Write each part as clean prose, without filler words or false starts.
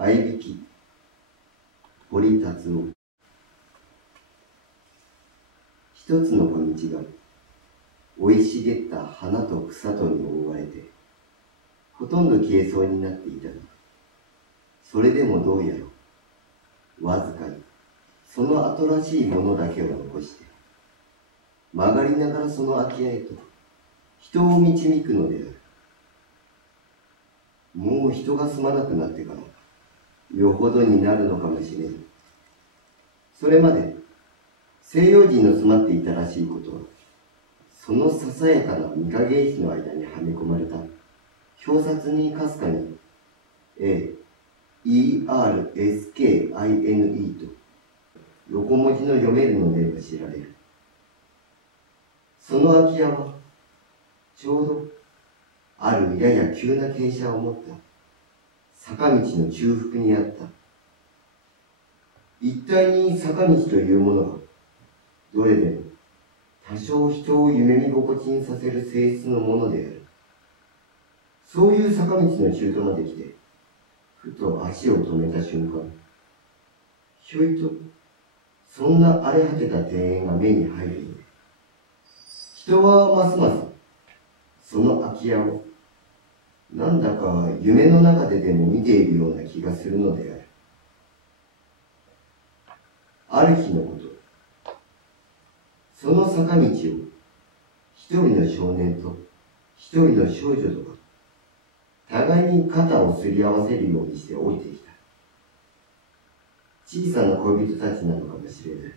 合いびき堀達夫。一つの小道が生い茂った花と草とに覆われてほとんど消えそうになっていたが、それでもどうやらわずかにその後らしいものだけを残して曲がりながらその空き家へと人を導くのである。もう人が住まなくなってからよほどになるのかもしれん。それまで西洋人の住まっていたらしいことは、そのささやかな御影石の間にはめ込まれた表札にかすかに AERSKINE と横文字の読めるのでは知られる。その空き家はちょうどあるやや急な傾斜を持った坂道の中腹にあった。一体に坂道というものがどれでも多少人を夢見心地にさせる性質のものである。そういう坂道の中途まで来てふと足を止めた瞬間、ひょいとそんな荒れ果てた庭園が目に入るので、人はますますその空き家をなんだか夢の中ででも見ているような気がするのである。ある日のこと、その坂道を一人の少年と一人の少女とが互いに肩をすり合わせるようにして降りてきた。小さな恋人たちなのかもしれない。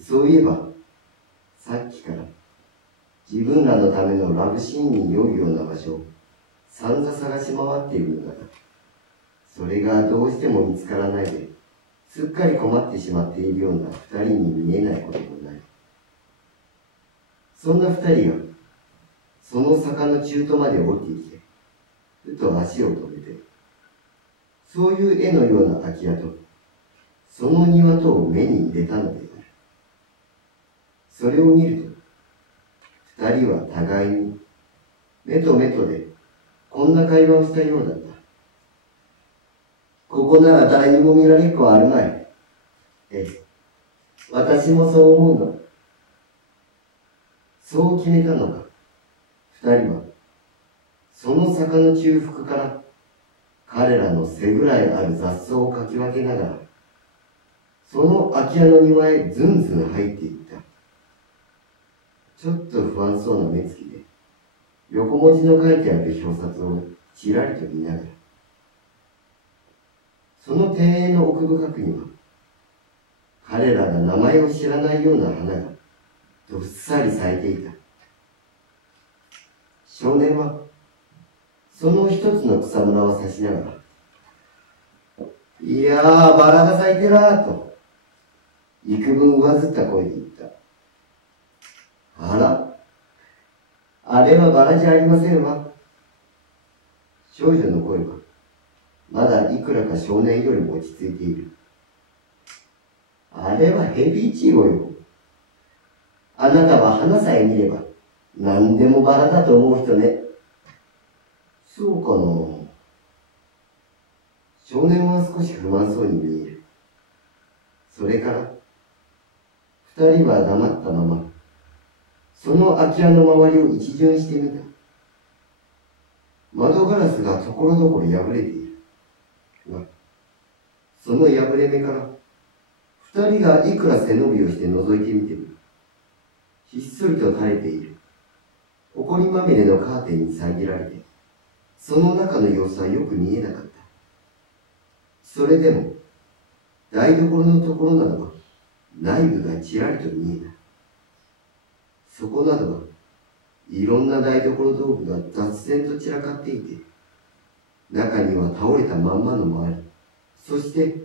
そういえばさっきから自分らのためのラブシーンに酔うような場所を散々探し回っているのだが、それがどうしても見つからないですっかり困ってしまっているような二人に見えないこともない。そんな二人がその坂の中途まで降りてきてふと足を止めて、そういう絵のような空き家とその庭とを目に入れたのである。それを見ると二人は互いに目と目とでこんな会話をしたようだった。ここなら誰にも見られっこはあるまい。ええ、私もそう思うの。そう決めたのか、二人はその坂の中腹から彼らの背ぐらいある雑草をかき分けながらその空き家の庭へずんずん入っていった。ちょっと不安そうな目つきで横文字の書いてある表札をちらりと見ながら、その庭園の奥深くには彼らが名前を知らないような花がどっさり咲いていた。少年はその一つの草むらを指しながら、いやー、バラが咲いてらーと幾分上ずった声で言った。あら、あれはバラじゃありませんわ。少女の声はまだいくらか少年よりも落ち着いている。あれはヘビイチゴよ。あなたは花さえ見れば何でもバラだと思う人ね。そうかな。少年は少し不満そうに見える。それから二人は黙ったままその空き家の周りを一巡してみた。窓ガラスがところどころ破れているが、その破れ目から二人がいくら背伸びをして覗いてみてもひっそりと垂れている埃まみれのカーテンに遮られてその中の様子はよく見えなかった。それでも台所のところなどは内部がちらりと見えた。そこなどはいろんな台所道具が雑然と散らかっていて、中には倒れたまんまのもあり、そして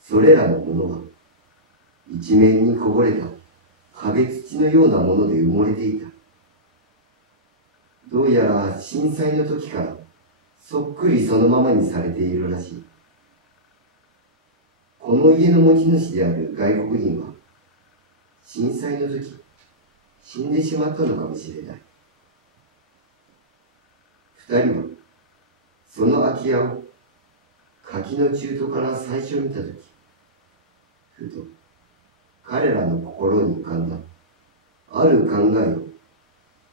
それらのものは一面にこぼれた壁土のようなもので埋もれていた。どうやら震災の時からそっくりそのままにされているらしい。この家の持ち主である外国人は震災の時死んでしまったのかもしれない。二人はその空き家を柿の中途から最初見たとき、ふと彼らの心に浮かんだある考えを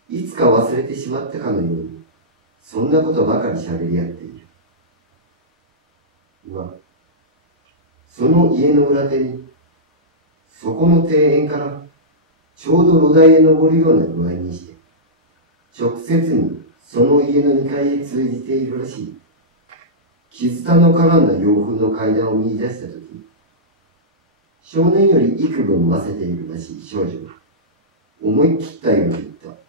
いつか忘れてしまったかのように、そんなことばかり喋り合っている。今、その家の裏手に、そこの庭園からちょうど炉台へ登るような具合にして、直接にその家の2階へ通じているらしい。傷田の絡んだ洋風の階段を見出したとき、少年より幾分ませているらしい少女が、思い切ったように言った。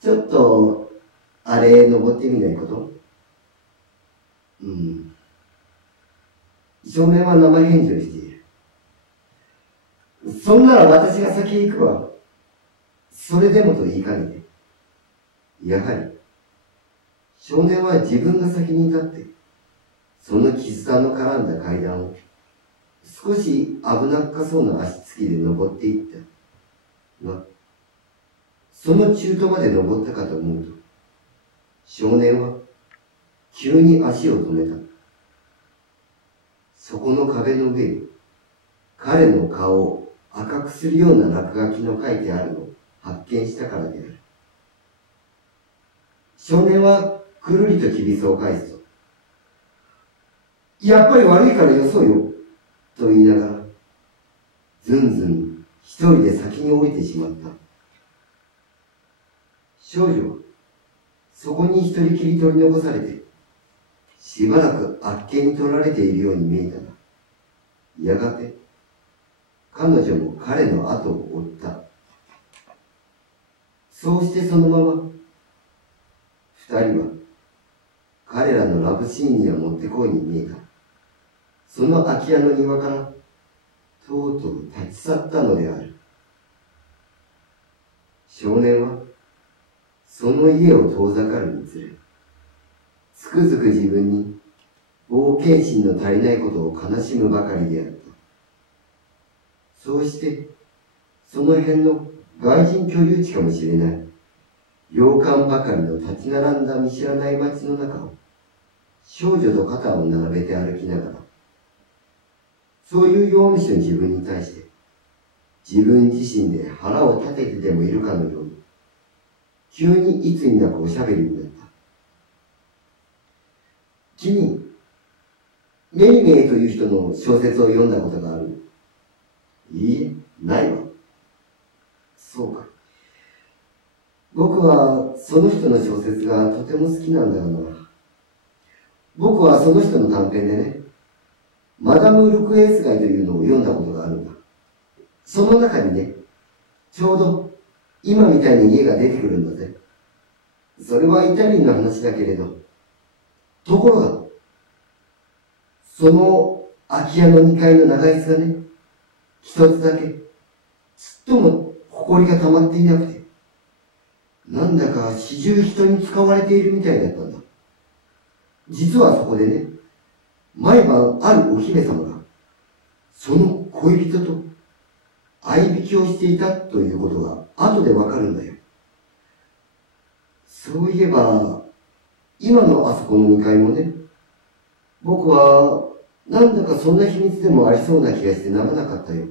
ちょっと、あれ登ってみないこと？少年は生返事をしている。そんなら私が先へ行くわ。それでもと言いかねて。やはり、少年は自分が先に立って、その傷の絡んだ階段を、少し危なっかそうな足つきで登っていった。が、その中途まで登ったかと思うと、少年は急に足を止めた。そこの壁の上に、彼の顔を赤くするような落書きの書いてあるのを発見したからである。少年はくるりときびすを返すと、やっぱり悪いからよそうよ、と言いながら、ずんずん一人で先に降りてしまった。少女は、そこに一人きり取り残されて、しばらくあっけに取られているように見えたが、やがて、彼女も彼の後を追った。そうしてそのまま、二人は、彼らのラブシーンにはもってこいに見えた。その空き家の庭から、とうとう立ち去ったのである。少年は、その家を遠ざかるにつれ、つくづく自分に冒険心の足りないことを悲しむばかりであった。そうして、その辺の外人居留地かもしれない洋館ばかりの立ち並んだ見知らない街の中を、少女と肩を並べて歩きながら、そういう弱虫の自分に対して、自分自身で腹を立ててでもいるかのように、急にいつになくおしゃべりになった。君、メイメイという人の小説を読んだことがある？いいえ、ないわ。そうか。僕はその人の小説がとても好きなんだよな。僕はその人の短編でね、マダム・ルクエース街というのを読んだことがあるんだ。その中にね、ちょうど今みたいな家が出てくるんだぜ。それはイタリアの話だけれど、ところが、その空き家の2階の長椅子がね、一つだけ、ちっとも埃が溜まっていなくて、なんだか始終人に使われているみたいだったんだ。実はそこでね、毎晩あるお姫様が、その恋人と相引きをしていたということが後でわかるんだよ。そういえば、今のあそこの2階もね、僕はなんだかそんな秘密でもありそうな気がしてならなかったよ。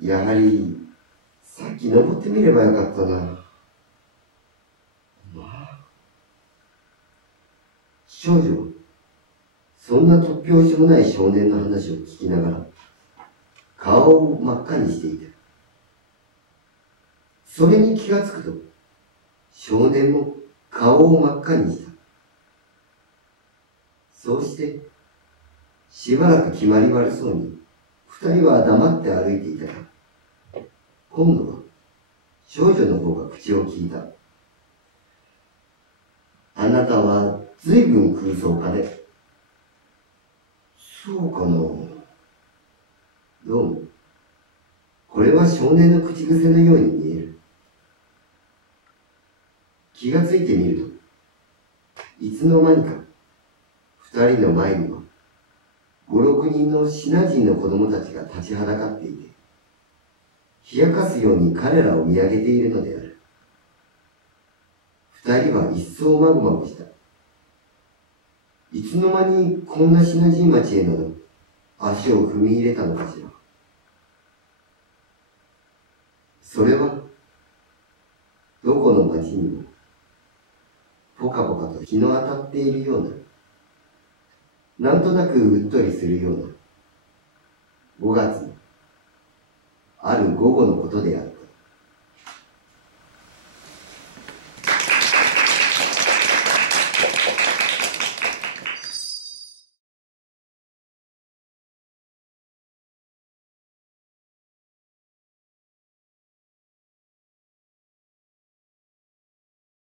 やはり、さっき登ってみればよかったな。まあ。少女は、そんな突拍子もない少年の話を聞きながら、顔を真っ赤にしていた。それに気がつくと、少年も顔を真っ赤にした。そうして、しばらく決まり悪そうに、二人は黙って歩いていたが、今度は、少女の方が口を聞いた。あなたは随分空想家ね。そうかな。どうも。これは少年の口癖のように見える。気がついてみると、いつの間にか、二人の前には、五六人のシナ人の子供たちが立ちはだかっていて、冷やかすように彼らを見上げているのである。二人は一層まごまごした。いつの間にこんな品人町へなど足を踏み入れたのかしら。それはどこの町にもポカポカと日の当たっているような、なんとなくうっとりするような5月のある午後のことである。